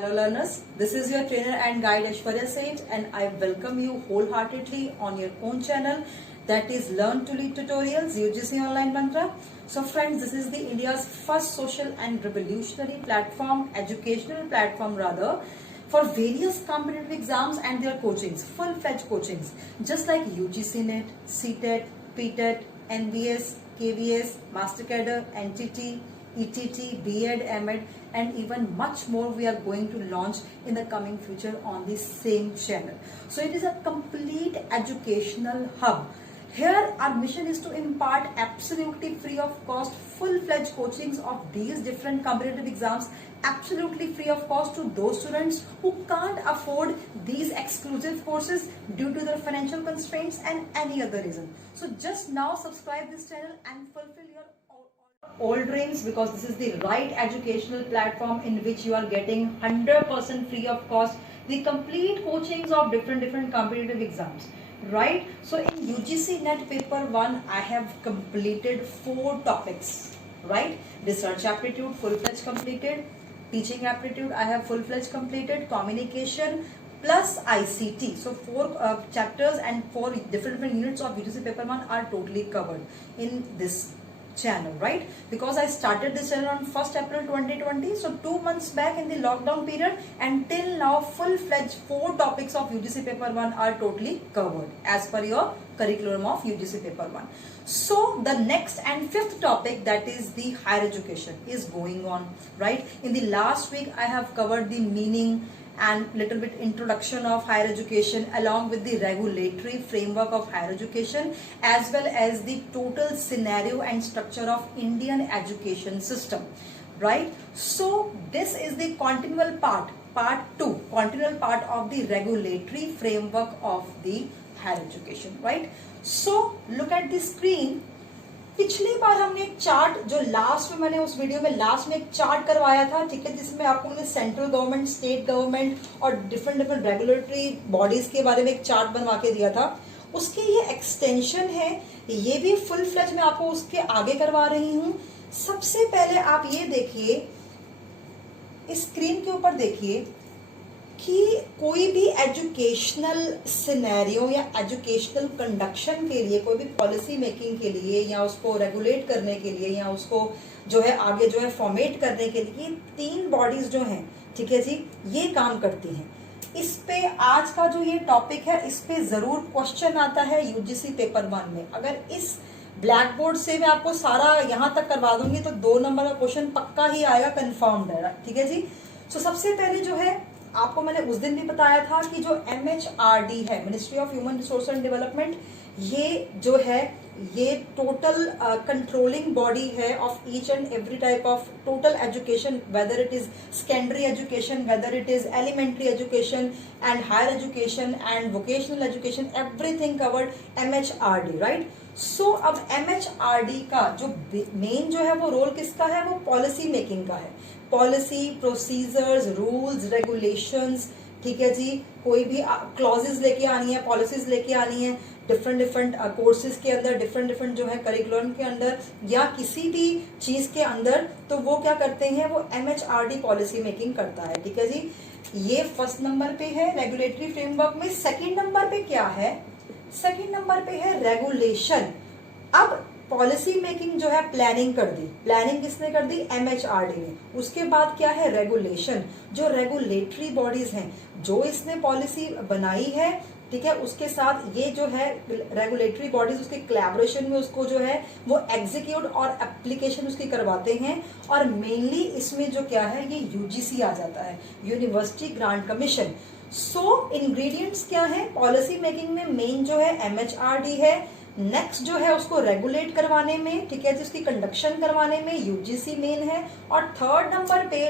Hello learners, this is your trainer and guide Aishwarya Seth and I welcome you wholeheartedly on your own channel that is Learn to Lead Tutorials UGC Online Mantra. So friends, this is the India's first social and revolutionary platform, educational platform rather, for various competitive exams and their coachings, full-fledged coachings, just like UGC NET, CTET, PTET, NBS, KVS, Master Cadre, NTT, ETT, B.Ed, M.Ed and even much more we are going to launch in the coming future on the same channel. So it is a complete educational hub. Here our mission is to impart absolutely free of cost full-fledged coachings of these different competitive exams absolutely free of cost to those students who can't afford these exclusive courses due to their financial constraints and any other reason. So just now subscribe this channel and fulfill your all dreams, because this is the right educational platform in which you are getting 100% free of cost the complete coachings of different competitive exams, right? So in UGC NET paper 1 I have completed 4 topics, right? Research aptitude full-fledged completed, teaching aptitude I have full-fledged completed, communication plus ICT. So 4 chapters and 4 different units of UGC paper 1 are totally covered in this channel, right? Because I started this channel on 1st April 2020, so 2 months back in the lockdown period, and till now full-fledged 4 topics of UGC paper 1 are totally covered as per your curriculum of UGC paper 1. So the next and 5th topic, that is the higher education, is going on, right? In the last week I have covered the meaning and little bit introduction of higher education along with the regulatory framework of higher education as well as the total scenario and structure of Indian education system, right? So this is the continual part 2, continual part of the regulatory framework of the higher education, right? So look at the screen. पिछली बार हमने एक chart, जो last में मैंने उस video में last में एक चार्ट करवाया था, ठीक है, जिसमें आपको मैंने सेंट्रल गवर्नमेंट, स्टेट गवर्नमेंट और डिफरेंट रेगुलेटरी बॉडीज के बारे में एक चार्ट बनवा के दिया था. उसकी ये एक्सटेंशन है, ये भी फुल फ्लेज में आपको उसके आगे करवा रही हूं. सबसे पहले आप ये देखिए, इस स्क्रीन के ऊपर देखिए कि कोई भी एजुकेशनल सिनेरियो या एजुकेशनल कंडक्शन के लिए, कोई भी पॉलिसी मेकिंग के लिए या उसको रेगुलेट करने के लिए या उसको जो है आगे जो है फॉर्मेट करने के लिए 3 बॉडीज जो हैं, ठीक है जी, ये काम करती हैं. इस पे आज का जो ये टॉपिक है, इस पे जरूर क्वेश्चन आता है यूजीसी पेपर 1 में. अगर इस ब्लैक बोर्ड से मैं आपको सारा यहां तक करवा दूंगी तो 2 नंबर का क्वेश्चन पक्का ही आएगा, कंफर्म्ड है, ठीक है जी. सो सबसे पहले जो है आपको मैंने उस दिन भी बताया था कि जो MHRD है, ministry of human resource and development, ये जो है ये टोटल कंट्रोलिंग बॉडी है of each and every type of total education, whether it is secondary education, whether it is elementary education and higher education and vocational education, everything covered MHRD, right? So अब MHRD का जो main जो है वो role किसका है, वो policy making का है. पॉलिसी, प्रोसीजर्स, रूल्स, रेगुलेशंस, ठीक है जी, कोई भी क्लॉजेस लेके आनी है, पॉलिसीज लेके आनी है डिफरेंट कोर्सेज के अंदर, डिफरेंट जो है करिकुलम के अंदर या किसी भी चीज के अंदर, तो वो क्या करते हैं, वो MHRD पॉलिसी मेकिंग करता है, ठीक है जी. ये फर्स्ट नंबर पे है रेगुलेटरी फ्रेमवर्क में. सेकेंड नंबर पे क्या है, सेकेंड नंबर पे है रेगुलेशन. अब पॉलिसी मेकिंग जो है प्लानिंग कर दी, प्लानिंग किसने कर दी, MHRD ने. उसके बाद क्या है, रेगुलेशन. जो रेगुलेटरी बॉडीज हैं, जो इसने पॉलिसी बनाई है, ठीक है, उसके साथ ये जो है रेगुलेटरी बॉडीज उसके कोलैबोरेशन में उसको जो है वो एग्जीक्यूट और एप्लीकेशन उसकी करवाते हैं. और मेनली इसमें जो क्या है, ये UGC आ जाता है, यूनिवर्सिटी ग्रांट कमीशन. सो इंग्रेडिएंट्स क्या है पॉलिसी मेकिंग में, मेन जो है MHRD है. नेक्स्ट जो है उसको रेगुलेट करवाने में, ठीक है, जिसकी कंडक्शन करवाने में UGC मेन है. और थर्ड नंबर पे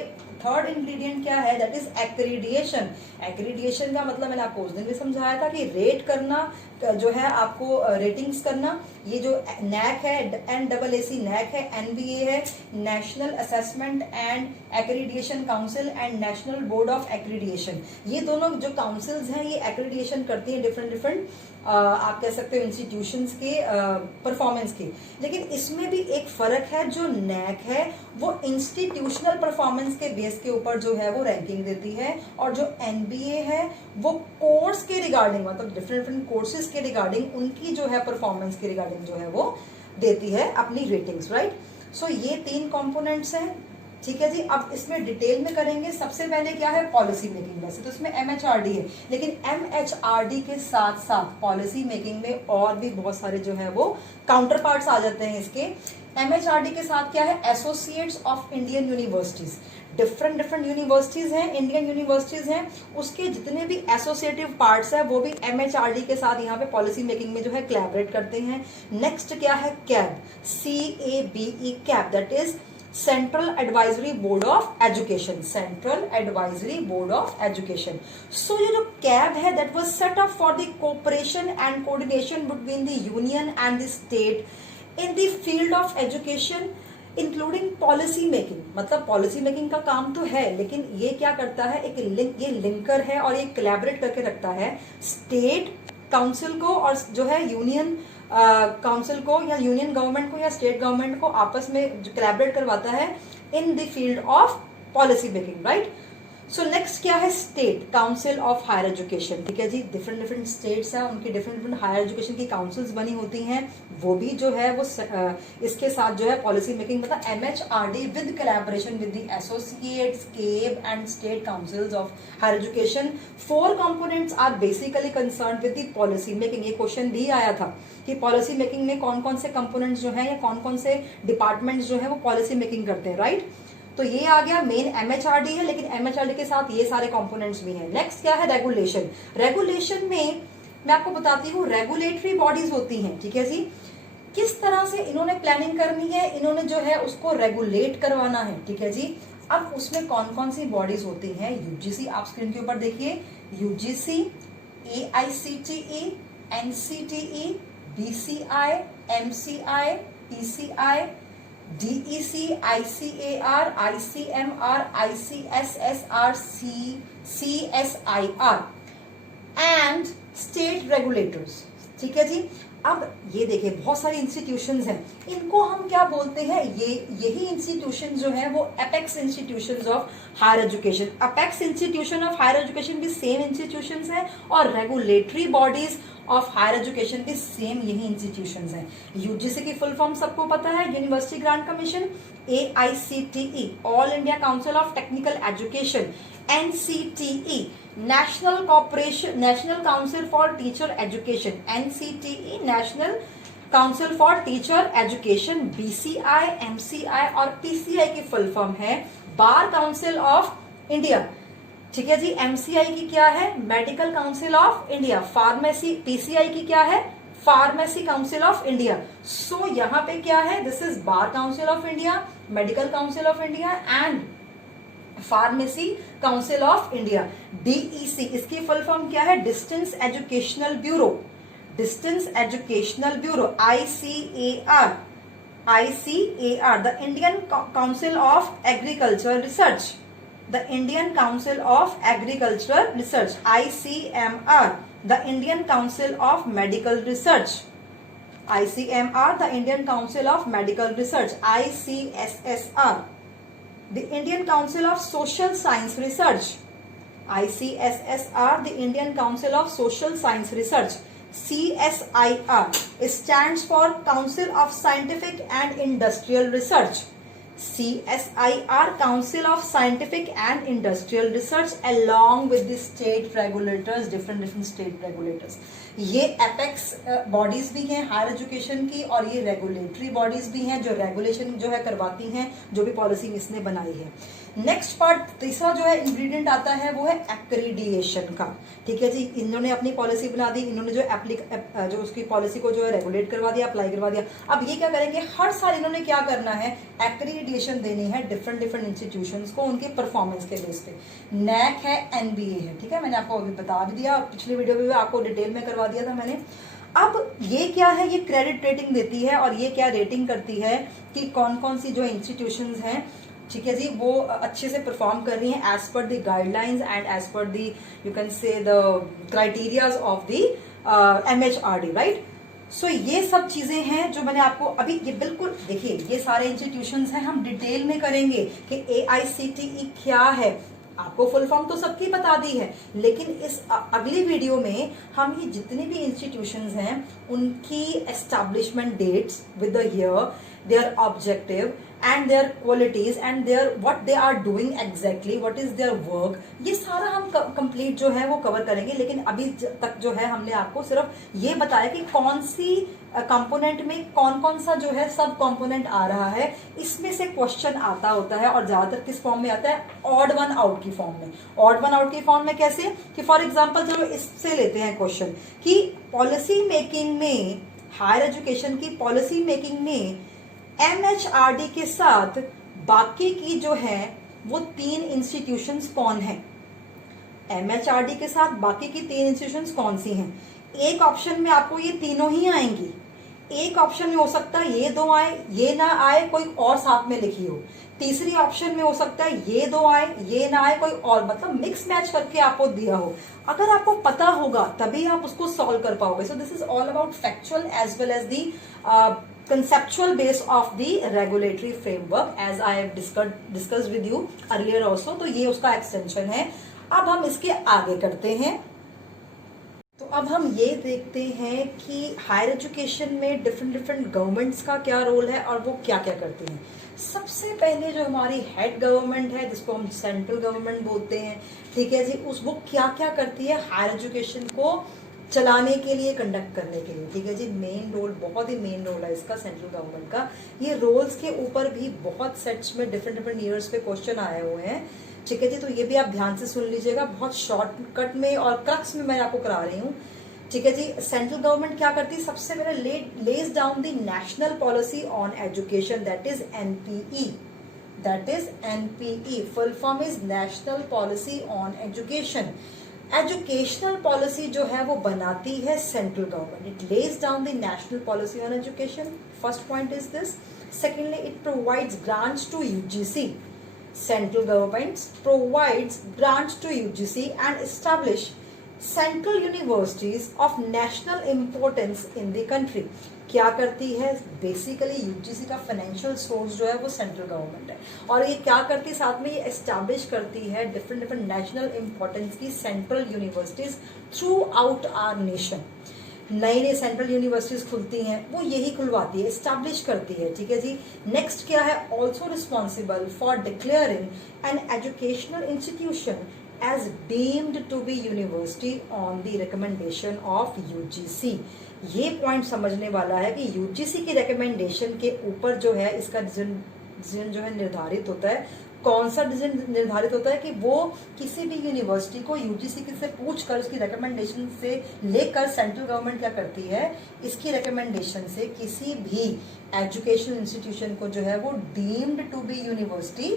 थर्ड इंग्रेडिएंट क्या है, दैट इज एक्रीडिएशन. एक्रीडिएशन का मतलब मैंने आपको उस दिन भी समझाया था कि रेट करना, जो है आपको रेटिंग्स करना. ये जो NAAC है, NAAC NAAC है, NBA है, national assessment and accreditation council and national board of accreditation, ये दोनों जो काउंसिल्स हैं ये एक्रीडिएशन करती हैं डिफरेंट आप कह सकते हो इंस्टीट्यूशंस के परफॉर्मेंस के. लेकिन इसमें भी एक फर्क है, जो NAAC है वो इंस्टीट्यूशनल परफॉर्मेंस के बेस बेस के ऊपर जो है वो रैंकिंग देती है, और जो एनबीए है वो कोर्स के रिगार्डिंग, मतलब डिफरेंट डिफरेंट कोर्सेज के रिगार्डिंग उनकी जो है परफॉर्मेंस के रिगार्डिंग जो है वो देती है अपनी रेटिंग्स, राइट। सो ये 3 कंपोनेंट्स हैं, ठीक है जी। अब इसमें डिटेल में करेंगे। सबसे पहले क्या है, पॉलिसी मेकिंग। वैसे तो इसमें एमएचआरडी है, लेकिन एमएचआरडी के साथ साथ पॉलिसी मेकिंग में और भी बहुत सारे जो है वो काउंटर पार्ट्स आ जाते हैं इसके। एमएचआरडी के साथ क्या है, associates of Indian universities, different different universities हैं, इंडियन यूनिवर्सिटीज हैं, उसके जितने भी एसोसिएटिव पार्ट्स है वो भी एमएचआरडी के साथ यहाँ पे पॉलिसी मेकिंग में जो है कोलैबोरेट करते हैं। नेक्स्ट क्या है, cab, CABE, cab, that is central advisory board of education, central advisory board of education. So ये जो कैब है that was set up for the cooperation and coordination between the union and the state in the field of education including policy making. मतलब policy making का काम तो है, लेकिन ये क्या करता है, एक ये लिंकर है और ये कोलैबोरेट करके रखता है स्टेट काउंसिल को और जो है यूनियन काउंसिल को या यूनियन गवर्नमेंट को या स्टेट गवर्नमेंट को आपस में कोलैबोरेट करवाता है in the field of policy making, right. So next क्या है, state council of higher education, ठीक है जी। डिफरेंट डिफरेंट स्टेट्स हैं, उनकी डिफरेंट डिफरेंट हायर एजुकेशन की काउंसिल्स बनी होती हैं, वो भी जो है वो इसके साथ जो है पॉलिसी मेकिंग, मतलब MHRD with collaboration with the associates, CABE and state councils of higher education. 4 components are basically concern with the policy making. ये क्वेश्चन भी आया था कि पॉलिसी मेकिंग में कौन कौन से कंपोनेंट्स जो है या कौन कौन से डिपार्टमेंट्स जो है वो पॉलिसी मेकिंग करते हैं, राइट। तो ये आ गया मेन एमएचआरडी है, लेकिन एमएचआरडी के साथ ये सारे कंपोनेंट्स भी हैं। नेक्स्ट क्या है, रेगुलेशन। रेगुलेशन में मैं आपको बताती हूँ रेगुलेटरी बॉडीज होती हैं, ठीक है जी। किस तरह से इन्होंने प्लानिंग करनी है, इन्होंने जो है उसको रेगुलेट करवाना है, ठीक है जी। अब उसमें कौन कौन सी बॉडीज होती हैं, यूजीसी, आप स्क्रीन के ऊपर देखिए, UGC, AICTE, NCTE, BCI, MCI, PCI, DEC, ICAR, ICMR, ICSSR, CSIR and state regulators, ठीक है जी। अब ये देखिए बहुत सारी इंस्टीट्यूशंस हैं, इनको हम क्या बोलते हैं, यही इंस्टीट्यूशन जो है वो apex institutions of higher education. Apex institution of higher education भी सेम इंस्टीट्यूशंस हैं और regulatory bodies of higher education भी सेम यही इंस्टीट्यूशंस हैं। यूजीसी की फुल फॉर्म सबको पता है, University Grants Commission. AICTE, All India Council of Technical Education. NCTE, National Council for Teacher Education, NCTE, National Council for Teacher Education. BCI, MCI और PCI की full form है Bar council of India, ठीक है जी। MCI की क्या है, medical council of India. Pharmacy, PCI की क्या है, फार्मेसी काउंसिल ऑफ इंडिया। सो यहाँ पे क्या है, this is bar council of India, medical council of India and pharmacy council of India. DEC, इसकी फुल फॉर्म क्या है, distance educational bureau, distance educational bureau. ICAR, the Indian council of agriculture research, the Indian council of agricultural research. ICMR, the Indian council of medical research. ICMR, the Indian council of medical research. ICSSR, the Indian Council of Social Science Research. ICSSR, the Indian Council of Social Science Research. CSIR stands for Council of Scientific and Industrial Research. CSIR, Council of Scientific and Industrial Research, along with the state regulators, different state regulators. ये apex bodies भी हैं higher education की, और ये regulatory bodies भी हैं जो regulation जो है करवाती हैं, जो भी पॉलिसी इसने बनाई है। नेक्स्ट पार्ट, तीसरा जो है इंग्रेडिएंट आता है वो है एक्रीडिएशन का, ठीक है जी। इन्होंने अपनी पॉलिसी बना दी, इन्होंने जो उसकी पॉलिसी को जो है रेगुलेट करवा दिया, अप्लाई करवा दिया। अब ये क्या करेंगे, हर साल इन्होंने क्या करना है, एक्रीडिएशन देनी है डिफरेंट इंस्टीट्यूशंस को उनके परफॉर्मेंस के बेस पे। NAC है, NBA है, ठीक है, मैंने आपको अभी बता भी दिया, पिछले वीडियो में भी आपको डिटेल में करवा दिया था मैंने। अब ये क्या है, ये क्रेडिट रेटिंग देती है, और ये क्या रेटिंग करती है कि कौन कौन सी जो इंस्टीट्यूशंस हैं, ठीक है जी, वो अच्छे से परफॉर्म कर रही हैं as per the guidelines and as per the you can say the criterias of the MHRD, right. So ये सब चीजें हैं जो मैंने आपको अभी, ये बिल्कुल देखिए, ये सारे इंस्टीट्यूशंस हैं, हम डिटेल में करेंगे कि AICTE क्या है। आपको फुल फॉर्म तो सबकी बता दी है, लेकिन इस अगली वीडियो में हम ये जितने भी इंस्टीट्यूशंस हैं उनकी establishment dates with the year, their objective and their qualities and their what they are doing exactly, what is their work, ये सारा हम कंप्लीट जो है वो कवर करेंगे। लेकिन अभी तक जो है हमने आपको सिर्फ ये बताया कि कौन सी कंपोनेंट में कौन कौन सा जो है सब कंपोनेंट आ रहा है, इसमें से क्वेश्चन आता होता है। और ज्यादातर किस फॉर्म में आता है? ऑड वन आउट की फॉर्म में। ऑड वन आउट की फॉर्म में कैसे? कि फॉर एग्जांपल चलो इससे लेते हैं क्वेश्चन कि पॉलिसी मेकिंग में, हायर एजुकेशन की पॉलिसी मेकिंग में MHRD के साथ बाकी की जो है वो 3 इंस्टीट्यूशंस कौन है? MHRD के साथ बाकी की 3 इंस्टीट्यूशंस कौन सी हैं? एक ऑप्शन में आपको ये तीनों ही आएंगी, एक ऑप्शन में हो सकता है ये 2 आए, ये ना आए, कोई और साथ में लिखी हो। तीसरी ऑप्शन में हो सकता है ये 2 आए, ये ना आए, कोई और, मतलब मिक्स मैच करके आपको दिया हो। अगर आपको पता होगा तभी आप उसको सॉल्व कर पाओगे। So this is all about factual as well as the conceptual base of the regulatory framework as I have discussed with you earlier also। तो ये उसका एक्सटेंशन है। अब हम इसके आगे करते हैं। तो अब हम ये देखते हैं कि हायर एजुकेशन में डिफरेंट गवर्नमेंट्स का क्या रोल है और वो क्या क्या करती हैं। सबसे पहले जो हमारी हेड गवर्नमेंट है, जिसको हम सेंट्रल गवर्नमेंट बोलते हैं, ठीक है जी, उस वो क्या क्या करती है हायर एजुकेशन को चलाने के लिए, कंडक्ट करने के लिए, ठीक है जी। मेन रोल, बहुत ही मेन रोल है इसका सेंट्रल गवर्नमेंट का। ये रोल्स के ऊपर भी बहुत सेट्स में डिफरेंट ईयर्स पे क्वेश्चन आए हुए हैं, ठीक है जी। तो ये भी आप ध्यान से सुन लीजिएगा, बहुत शॉर्टकट में और क्रक्स में मैं आपको करा रही हूँ, ठीक है जी। सेंट्रल गवर्नमेंट क्या करती है? सबसे पहले lays down the national policy on education, that is NPE, that is NPE, full form is national policy on education. Educational policy जो है वो बनाती है central government. It lays down the national policy on education, first point is this. Secondly, it provides grants to UGC। Central government provides grants to UGC and establish central universities of national importance in the country। क्या करती है? Basically UGC का financial source जो है वो central government है, और ये क्या करती है साथ में? ये एस्टैब्लिश करती है डिफरेंट नेशनल इंपॉर्टेंस की central universities throughout our nation. नई नई सेंट्रल यूनिवर्सिटीज खुलती हैं, वो यही खुलवाती है, एस्टैब्लिश करती है, ठीक है जी। नेक्स्ट क्या है? Also responsible for declaring an educational institution as deemed to be university on the recommendation of UGC। ये पॉइंट समझने वाला है कि UGC की रिकमेंडेशन के ऊपर जो है इसका डिसीजन जो है निर्धारित होता है। कौन सा डिसीजन निर्धारित होता है? कि वो किसी भी यूनिवर्सिटी को UGC से पूछ कर उसकी रिकमेंडेशन से लेकर सेंट्रल गवर्नमेंट क्या करती है? इसकी रिकमेंडेशन से किसी भी एजुकेशनल इंस्टीट्यूशन को जो है वो deemed to be university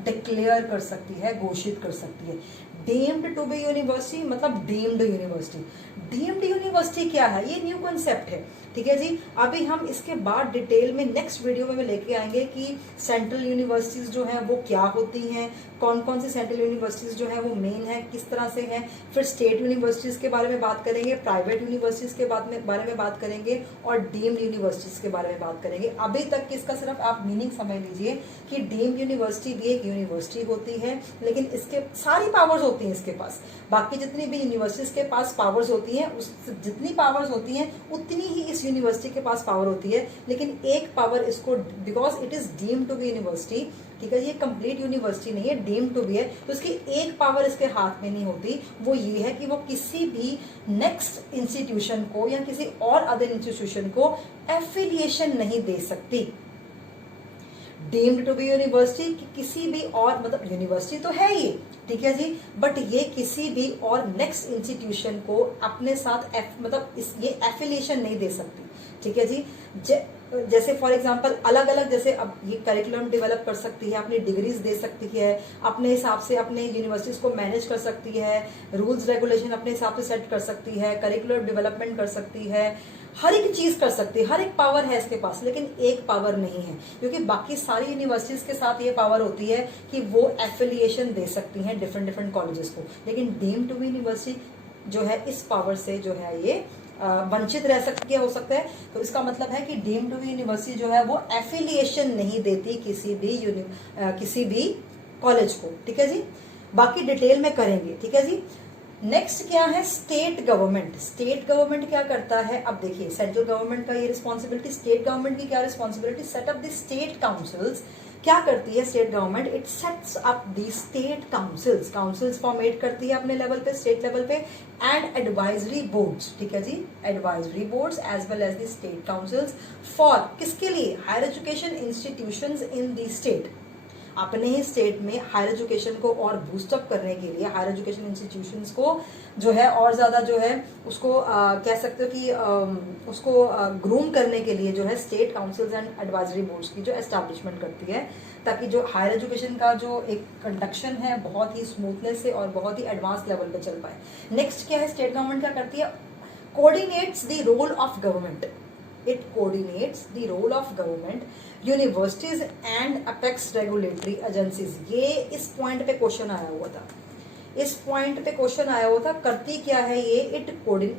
declare कर सकती है, घोषित कर सकती है। डीम्ड टू बी यूनिवर्सिटी मतलब डीम्ड यूनिवर्सिटी। डीम्ड यूनिवर्सिटी क्या है? ये न्यू कॉन्सेप्ट है, ठीक है जी। अभी हम इसके बाद डिटेल में नेक्स्ट वीडियो में लेके आएंगे कि सेंट्रल यूनिवर्सिटीज जो हैं वो क्या होती हैं, कौन कौन सी सेंट्रल यूनिवर्सिटीज जो है वो मेन है, किस तरह से हैं। फिर स्टेट यूनिवर्सिटीज के बारे में बात करेंगे, प्राइवेट यूनिवर्सिटीज के बारे में बात करेंगे, और डीम्ड यूनिवर्सिटीज के बारे में बात करेंगे। अभी तक इसका सिर्फ आप मीनिंग समझ लीजिए कि डीम्ड यूनिवर्सिटी भी एक यूनिवर्सिटी होती है, लेकिन इसके सारी पावर्स होती हैं इसके पास। बाकी जितनी भी यूनिवर्सिटीज के पास पावर्स होती हैं, उस जितनी पावर्स होती हैं उतनी ही इस यूनिवर्सिटी के पास पावर होती है। लेकिन एक पावर इसको, because it is deemed to be university, ठीक है, ये कंप्लीट यूनिवर्सिटी नहीं है, डीम्ड टू बी है, तो इसकी एक पावर इसके हाथ में नहीं होती। वो ये है कि वो किसी भी नेक्स्ट इंस्टीट्यूशन को या किसी और अदर इंस्टीट्यूशन को एफिलिएशन नहीं दे सकती। डीम्ड टू बी यूनिवर्सिटी किसी भी और, मतलब यूनिवर्सिटी तो है ये, ठीक है जी, बट ये किसी भी और नेक्स्ट इंस्टीट्यूशन को अपने साथ मतलब ये एफिलिएशन नहीं दे सकती, ठीक है जी। जैसे फॉर एग्जांपल अलग अलग, जैसे अब ये करिकुलम डेवलप कर सकती है, अपनी डिग्रीज दे सकती है, अपने हिसाब से अपने यूनिवर्सिटीज को मैनेज कर सकती है, रूल्स रेगुलेशन अपने हिसाब से सेट कर सकती है, करिकुलर डेवलपमेंट कर सकती है, हर एक चीज कर सकती है, हर एक पावर है इसके पास। लेकिन एक पावर नहीं है, क्योंकि बाकी सारी यूनिवर्सिटीज के साथ ये पावर होती है कि वो एफिलिएशन दे सकती हैं डिफरेंट कॉलेजेस को। लेकिन डीम्ड टू बी यूनिवर्सिटी जो है इस पावर से जो है ये वंचित रह सकती है, हो सकता है। तो इसका मतलब है कि डीम्ड यूनिवर्सिटी जो है वो एफिलिएशन नहीं देती किसी भी कॉलेज को, ठीक है जी। बाकी डिटेल में करेंगे, ठीक है जी। नेक्स्ट क्या है, स्टेट गवर्नमेंट। स्टेट गवर्नमेंट क्या करता है, अब देखिए सेंट्रल गवर्नमेंट का ये रिस्पॉन्सिबिलिटी, स्टेट गवर्नमेंट की क्या responsibility, set up the state councils. क्या करती है state government, it sets up the state councils, councils format करती है अपने लेवल पे, स्टेट लेवल पे, एंड एडवाइजरी बोर्ड्स, ठीक है जी, advisory boards as well as the state councils for किसके लिए, higher education institutions in the state. अपने ही स्टेट में हायर एजुकेशन को और बूस्टअप करने के लिए, हायर एजुकेशन इंस्टीट्यूशंस को जो है और ज्यादा जो है उसको कह सकते हो कि उसको ग्रूम करने के लिए जो है state councils and advisory boards की जो एस्टैब्लिशमेंट करती है, ताकि जो हायर एजुकेशन का जो एक कंडक्शन है बहुत ही स्मूथनेस से और बहुत ही एडवांस लेवल पे चल पाए। नेक्स्ट क्या है, स्टेट गवर्नमेंट क्या करती है, coordinates the role of government, it coordinates the role of government, universities and apex regulatory agencies। ये इस पॉइंट पे क्वेश्चन आया हुआ था, इस पॉइंट पे क्वेश्चन आया हुआ था। करती क्या है ये, इट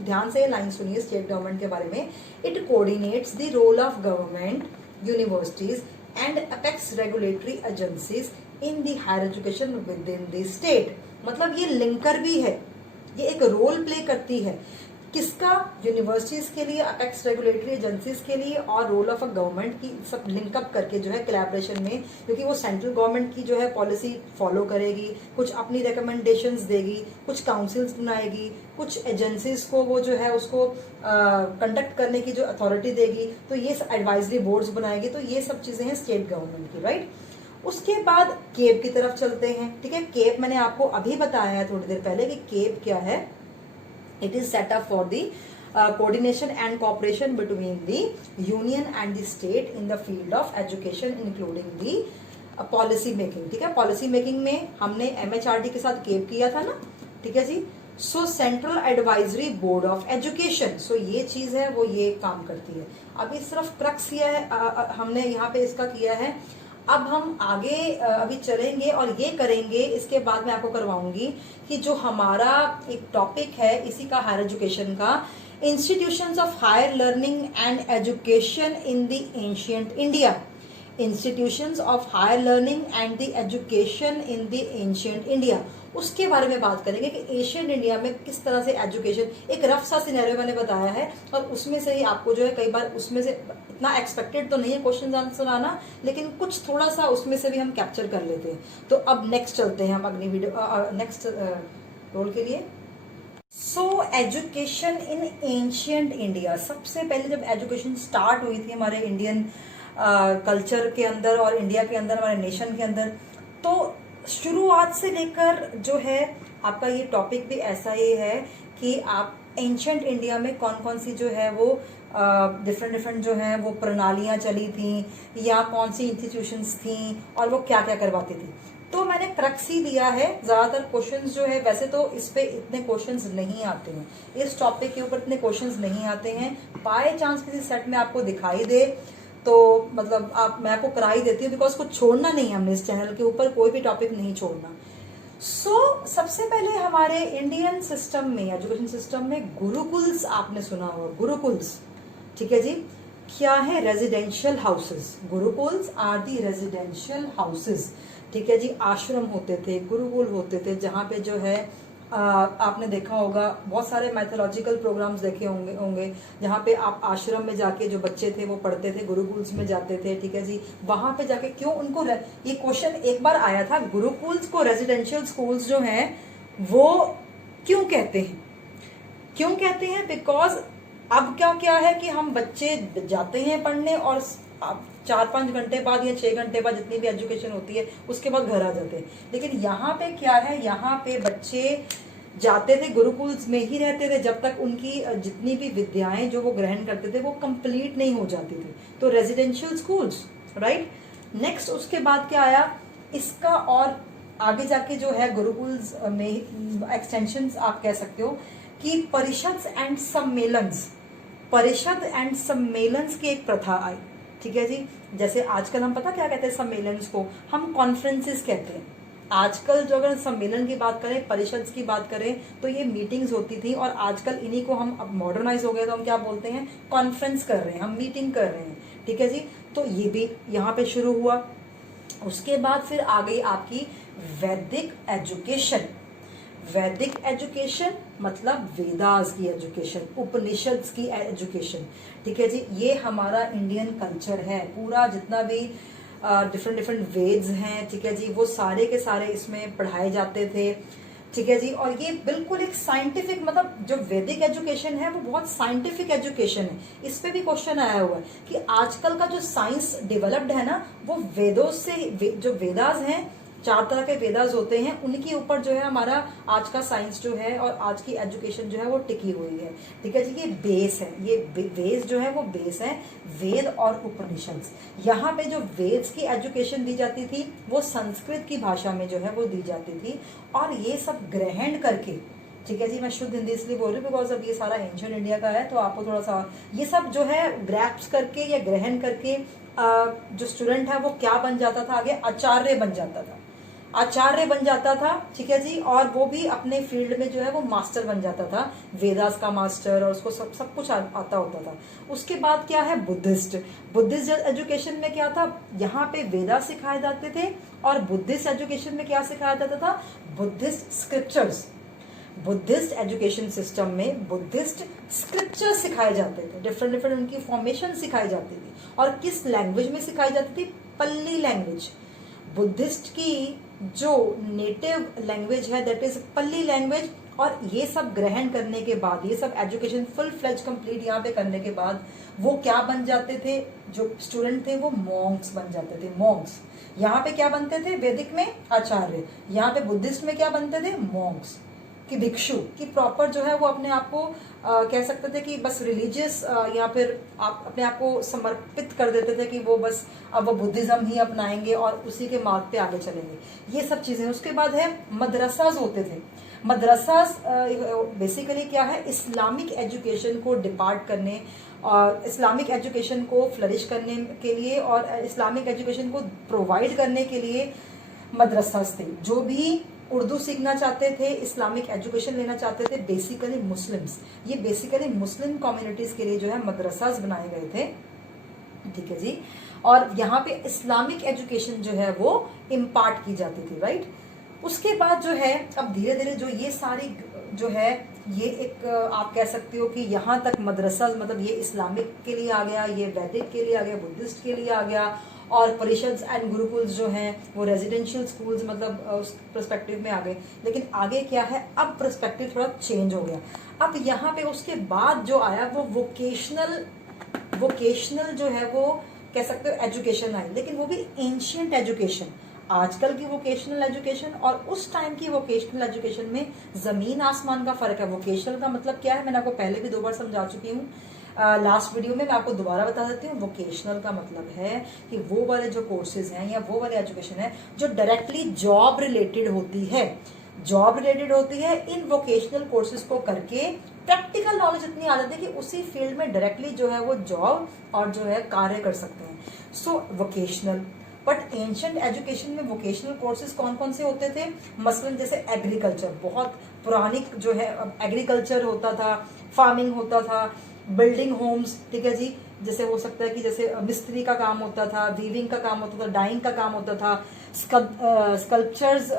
ध्यान से लाइन सुनिए स्टेट गवर्नमेंट के बारे में, it coordinates the role of government, universities and apex regulatory agencies in the higher education within the state. मतलब ये लिंकर भी है, ये एक रोल प्ले करती है किसका, यूनिवर्सिटीज के लिए, अपेक्स रेगुलेटरी एजेंसीज के लिए, और रोल ऑफ अ गवर्नमेंट की सब लिंकअप करके जो है कोलैबोरेशन में, क्योंकि वो सेंट्रल गवर्नमेंट की जो है पॉलिसी फॉलो करेगी, कुछ अपनी रिकमेंडेशंस देगी, कुछ काउंसिल्स बनाएगी, कुछ एजेंसीज को वो जो है उसको कंडक्ट करने की जो अथॉरिटी देगी, तो ये एडवाइजरी बोर्ड्स बनाएगी। तो ये सब चीजें हैं स्टेट गवर्नमेंट की, राइट। उसके बाद केप की तरफ चलते हैं, ठीक है। केप मैंने आपको अभी बताया है थोड़ी देर पहले कि केप क्या है, it is set up for the coordination and cooperation between the union and the state in the field of education including the policy making, ठीक है। पॉलिसी मेकिंग में हमने MHRD के साथ केप किया था ना, ठीक है जी। So central advisory board of education, so ये चीज है वो ये काम करती है। अभी सिर्फ क्रक्स किया है हमने यहाँ पे इसका किया है। अब हम आगे अभी चलेंगे और ये करेंगे, इसके बाद मैं आपको करवाऊंगी कि जो हमारा एक टॉपिक है इसी का, हायर एजुकेशन का, institutions of higher learning and education in the ancient India, institutions of higher learning and the education in the ancient India. उसके बारे में बात करेंगे कि एशियन इंडिया में किस तरह से एजुकेशन, एक रफ सा सिनेरियो मैंने बताया है, और उसमें से ही आपको जो है कई बार उसमें से इतना एक्सपेक्टेड तो नहीं है क्वेश्चन आंसर आना, लेकिन कुछ थोड़ा सा उसमें से भी हम कैप्चर कर लेते हैं। तो अब नेक्स्ट चलते हैं हम अगली वीडियो नेक्स्ट रोल के लिए। So education in ancient India, सबसे पहले जब एजुकेशन स्टार्ट हुई थी हमारे इंडियन कल्चर के अंदर और इंडिया के अंदर, हमारे नेशन के अंदर, तो शुरुआत से लेकर जो है आपका ये टॉपिक भी ऐसा ही है कि आप एंशिएंट इंडिया में कौन कौन सी जो है वो डिफरेंट जो है वो प्रणालियां चली थी, या कौन सी इंस्टीट्यूशंस थी, और वो क्या क्या करवाती थी। तो मैंने क्रक्स ही दिया है। ज्यादातर क्वेश्चंस जो है, वैसे तो इस पे इतने क्वेश्चंस नहीं आते हैं, इस टॉपिक के ऊपर इतने क्वेश्चंस नहीं आते हैं। बाय चांस किसी सेट में आपको दिखाई दे तो मतलब मैं आपको करा ही देती हूँ, बिकॉज कुछ छोड़ना नहीं है हमने इस चैनल के ऊपर, कोई भी टॉपिक नहीं छोड़ना। सबसे पहले हमारे इंडियन सिस्टम में, एजुकेशन सिस्टम में, गुरुकुल्स आपने सुना होगा, गुरुकुल्स, ठीक है जी। क्या है, residential houses. Gurukuls are the residential houses, ठीक है जी। आश्रम होते थे, गुरुकुल होते थे, जहां पे जो है आपने देखा होगा बहुत सारे मैथोलॉजिकल प्रोग्राम्स देखे होंगे जहाँ पे आप आश्रम में जाके जो बच्चे थे वो पढ़ते थे, गुरुकुल्स में जाते थे, ठीक है जी। वहां पे जाके क्यों उनको, ये क्वेश्चन एक बार आया था, गुरुकुल्स को रेजिडेंशियल स्कूल्स जो हैं वो क्यों कहते हैं, क्यों कहते हैं, बिकॉज अब क्या है कि हम बच्चे जाते हैं पढ़ने और 4-5 घंटे बाद या 6 घंटे बाद जितनी भी एजुकेशन होती है उसके बाद घर आ जाते हैं। लेकिन यहाँ पे क्या है, यहाँ पे बच्चे जाते थे, गुरुकुल्स में ही रहते थे जब तक उनकी जितनी भी विद्याएं जो वो ग्रहण करते थे वो कंप्लीट नहीं हो जाती थी। तो रेजिडेंशियल स्कूल्स, राइट। नेक्स्ट उसके बाद क्या आया इसका, और आगे जाके जो है गुरुकुल्स में एक्सटेंशन आप कह सकते हो कि परिषद एंड सम्मेलन्स, परिषद एंड सम्मेलन्स की एक प्रथा आई, ठीक है जी। जैसे आजकल हम पता क्या कहते हैं सम्मेलन्स को, हम कॉन्फ्रेंसेस कहते हैं, आजकल जो अगर सम्मेलन की बात करें, परिषद की बात करें, तो ये मीटिंग्स होती थी, और आजकल इन्हीं को हम अब मॉडर्नाइज हो गए तो हम क्या बोलते हैं, कॉन्फ्रेंस कर रहे हैं, हम मीटिंग कर रहे हैं, ठीक है जी। तो ये भी यहाँ पे शुरू हुआ। उसके बाद फिर आ गई आपकी वैदिक एजुकेशन। वैदिक एजुकेशन मतलब वेदास की एजुकेशन, उपनिषद की एजुकेशन, ठीक है जी। ये हमारा इंडियन कल्चर है, पूरा जितना भी डिफरेंट डिफरेंट वेद्स हैं, ठीक है जी, वो सारे के सारे इसमें पढ़ाए जाते थे, ठीक है जी। और ये बिल्कुल एक साइंटिफिक, मतलब जो वैदिक एजुकेशन है वो बहुत साइंटिफिक एजुकेशन है। इस पे भी क्वेश्चन आया हुआ है कि आजकल का जो साइंस डेवलप्ड है ना, वो वेदों से, जो वेदास हैं, 4 तरह के वेदास होते हैं, उनके ऊपर जो है हमारा आज का साइंस जो है और आज की एजुकेशन जो है वो टिकी हुई है, ठीक है जी। ये बेस है, ये बेस जो है वो बेस है वेद और उपनिषद। यहाँ पे जो वेद्स की एजुकेशन दी जाती थी वो संस्कृत की भाषा में जो है वो दी जाती थी, और ये सब ग्रहण करके, ठीक है जी, मैं शुद्ध हिंदी इसलिए बोल रही हूँ बिकॉज अब ये सारा एंशिएंट इंडिया का है, तो आपको थोड़ा सा ये सब जो है ग्रैप्स करके या ग्रहण करके जो स्टूडेंट है वो क्या बन जाता था, आगे आचार्य बन जाता था, आचार्य बन जाता था, ठीक है जी। और वो भी अपने फील्ड में जो है वो मास्टर बन जाता था, वेदास का मास्टर, और उसको सब सब कुछ आता होता था। उसके बाद क्या है, बुद्धिस्ट। बुद्धिस्ट एजुकेशन में क्या था, यहाँ पे वेदास सिखाए जाते थे, और बुद्धिस्ट एजुकेशन में क्या सिखाया जाता था, Buddhist scriptures. Buddhist education system में बुद्धिस्ट स्क्रिप्चर सिखाए जाते थे, डिफरेंट डिफरेंट उनकी फॉर्मेशन सिखाई जाती थी, और किस लैंग्वेज में सिखाई जाती थी, पल्ली लैंग्वेज। बुद्धिस्ट की जो नेटिव लैंग्वेज है दैट इज पल्ली लैंग्वेज। और ये सब ग्रहण करने के बाद, ये सब एजुकेशन फुल फ्लेज कंप्लीट यहाँ पे करने के बाद वो क्या बन जाते थे, जो स्टूडेंट थे वो मॉन्क्स बन जाते थे, मॉन्क्स। यहाँ पे क्या बनते थे, वैदिक में आचार्य, यहाँ पे बुद्धिस्ट में क्या बनते थे, मॉन्क्स कि भिक्षु, कि प्रॉपर जो है वो अपने आप को कह सकते थे कि बस रिलीजियस, या फिर आप अपने आप को समर्पित कर देते थे कि वो बस अब वो बुद्धिज्म ही अपनाएंगे और उसी के मार्ग पे आगे चलेंगे, ये सब चीजें। उसके बाद है मदरसाज होते थे। मदरसाज बेसिकली क्या है, इस्लामिक एजुकेशन को डिपार्ट करने और इस्लामिक एजुकेशन को फ्लरिश करने के लिए और इस्लामिक एजुकेशन को प्रोवाइड करने के लिए मदरसाज थे। जो भी उर्दू सीखना चाहते थे, इस्लामिक एजुकेशन लेना चाहते थे, बेसिकली मुस्लिम्स, ये बेसिकली मुस्लिम कम्युनिटीज के लिए जो है मदरसाज बनाए गए थे, ठीक है जी। और यहाँ पे इस्लामिक एजुकेशन जो है वो इम्पार्ट की जाती थी, राइट। उसके बाद जो है अब धीरे धीरे जो ये सारी जो है ये एक आप कह सकते हो कि यहाँ तक मदरसा, मतलब ये इस्लामिक के लिए आ गया, ये वैदिक के लिए आ गया, बुद्धिस्ट के लिए आ गया, और परिषद एंड गुरुकुल्स जो हैं वो रेजिडेंशियल स्कूल्स मतलब उस पर्सपेक्टिव में आ गए। लेकिन आगे क्या है, अब पर्सपेक्टिव थोड़ा चेंज हो गया। अब यहाँ पे उसके बाद जो आया वो वोकेशनल जो है वो कह सकते हो एजुकेशन आई, लेकिन वो भी एंशियंट एजुकेशन। आजकल की वोकेशनल एजुकेशन और उस टाइम की वोकेशनल एजुकेशन में जमीन आसमान का फर्क है। वोकेशनल का मतलब क्या है, मैंने आपको पहले भी 2 बार समझा चुकी हूँ लास्ट वीडियो में, मैं आपको दोबारा बता देती हूँ। वोकेशनल का मतलब है कि वो वाले जो कोर्सेज हैं या वो वाले एजुकेशन है जो डायरेक्टली जॉब रिलेटेड होती है, जॉब रिलेटेड होती है। इन वोकेशनल कोर्सेज को करके प्रैक्टिकल नॉलेज इतनी आ जाती है कि उसी फील्ड में डायरेक्टली जो है वो जॉब और जो है कार्य कर सकते हैं। सो वोकेशनल। बट एंशिएंट एजुकेशन में वोकेशनल कोर्सेज कौन कौन से होते थे, मसलन जैसे एग्रीकल्चर, बहुत पुरानी जो है एग्रीकल्चर होता था, फार्मिंग होता था, बिल्डिंग होम्स, ठीक है जी। जैसे हो सकता है कि जैसे मिस्त्री का काम होता था, वीविंग का काम होता था, डाइंग का काम होता था, स्कल्पचर्स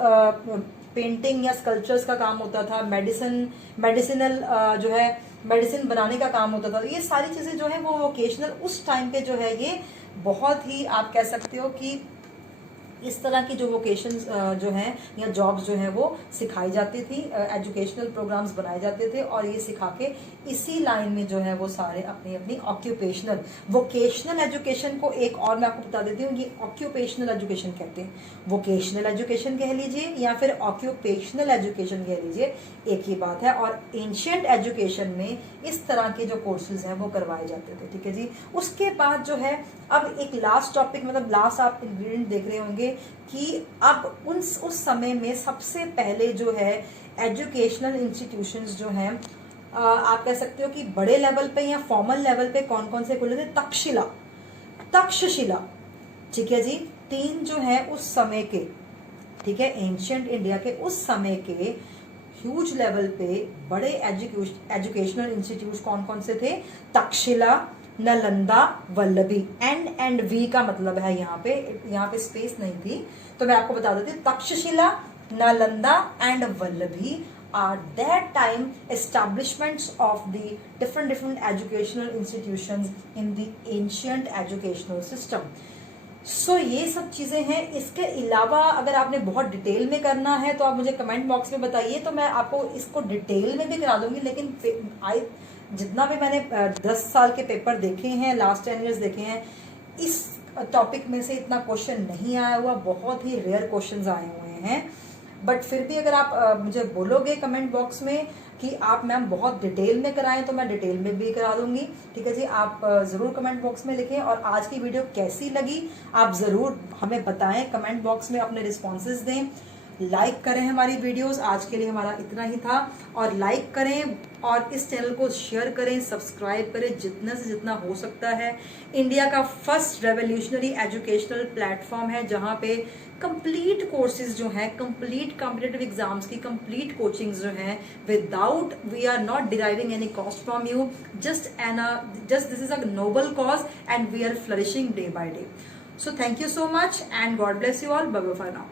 पेंटिंग या स्कल्पचर्स का काम होता था, मेडिसिनल जो है मेडिसिन बनाने का काम होता था। ये सारी चीजें जो है वो वोकेशनल उस टाइम पे जो है ये बहुत ही आप कह सकते हो कि इस तरह की जो वोकेशंस जो हैं या जॉब्स जो हैं वो सिखाई जाती थी, एजुकेशनल प्रोग्राम्स बनाए जाते थे, और ये सिखा के इसी लाइन में जो है वो सारे अपनी अपनी ऑक्यूपेशनल वोकेशनल एजुकेशन को, एक और मैं आपको बता देती हूँ, ये ऑक्यूपेशनल एजुकेशन कहते हैं। वोकेशनल एजुकेशन कह लीजिए या फिर ऑक्यूपेशनल एजुकेशन कह लीजिए, एक ही बात है। और एंशिएंट एजुकेशन में इस तरह के जो कोर्सेज हैं वो करवाए जाते थे, ठीक है जी। उसके बाद जो है अब एक लास्ट टॉपिक, मतलब लास्ट आप इंग्रेडिएंट देख रहे होंगे कि अब उस समय में सबसे पहले जो है एजुकेशनल इंस्टीट्यूशंस जो हैं आप कह सकते हो कि बड़े लेवल पे या फॉर्मल लेवल पे कौन कौन से खुले थे, तक्षशिला, ठीक है जी। 3 जो है उस समय के ठीक है। एंशियंट इंडिया के उस समय के ह्यूज लेवल पे बड़े एजुकेशनल इंस्टीट्यूट कौन कौन से थे? तक्षशिला, नालंदा, वल्लभी। एंड वी का मतलब है यहाँ पे स्पेस नहीं थी, तो मैं आपको बता देती हूँ। Takshashila, Nalanda and Vallabhi are that time establishments of the different educational institutions in the ancient educational system. सो ये सब चीजें हैं। इसके अलावा अगर आपने बहुत डिटेल में करना है तो आप मुझे कमेंट बॉक्स में बताइए, तो मैं आपको इसको डिटेल में भी करा दूंगी। लेकिन जितना भी मैंने 10 साल के पेपर देखे हैं, लास्ट 10 ईयर्स देखे हैं, इस टॉपिक में से इतना क्वेश्चन नहीं आया हुआ, बहुत ही रेयर क्वेश्चंस आए हुए हैं। बट फिर भी अगर आप मुझे बोलोगे कमेंट बॉक्स में कि आप मैम बहुत डिटेल में कराएं, तो मैं डिटेल में भी करा दूंगी। ठीक है जी, आप जरूर कमेंट बॉक्स में लिखें। और आज की वीडियो कैसी लगी आप जरूर हमें बताएं, कमेंट बॉक्स में अपने रिस्पॉन्सेज दें। लाइक करें हमारी वीडियोस। आज के लिए हमारा इतना ही था। और लाइक करें और इस चैनल को शेयर करें, सब्सक्राइब करें जितना से जितना हो सकता है। इंडिया का फर्स्ट रेवोल्यूशनरी एजुकेशनल प्लेटफॉर्म है जहां पे कंप्लीट कोर्सेज जो हैं, कंप्लीट कॉम्पिटिटिव एग्जाम्स की कंप्लीट कोचिंग्स जो हैं, without we are not deriving any cost from you, just this is a noble cause and we are flourishing day by day. So thank you so much and God bless you all. Bye bye for now.